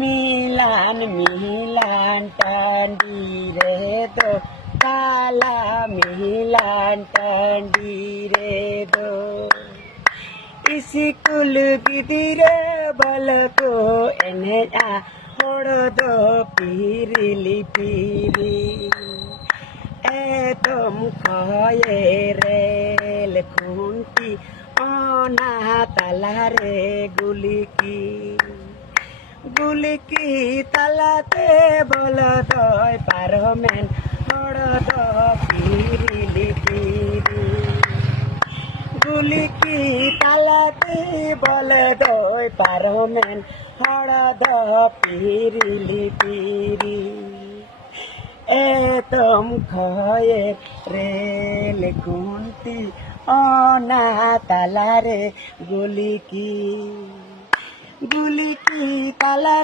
Milan Milan Tandi রে দো কালা মিলান টান্ডি রে দো स्कूल गिदिरे बलको एने आ हड़द पिरिली पिरी एतम खये रेल खुंटी अना तालारे गुलिकी तालाते बलद पारमेन हड़द पिरिली पिरी गुलिकी तालाते बलद पारमेन हड़द पिरिली पिरी एतम खये रेल कुंती अना तालारे गुलिकी ताला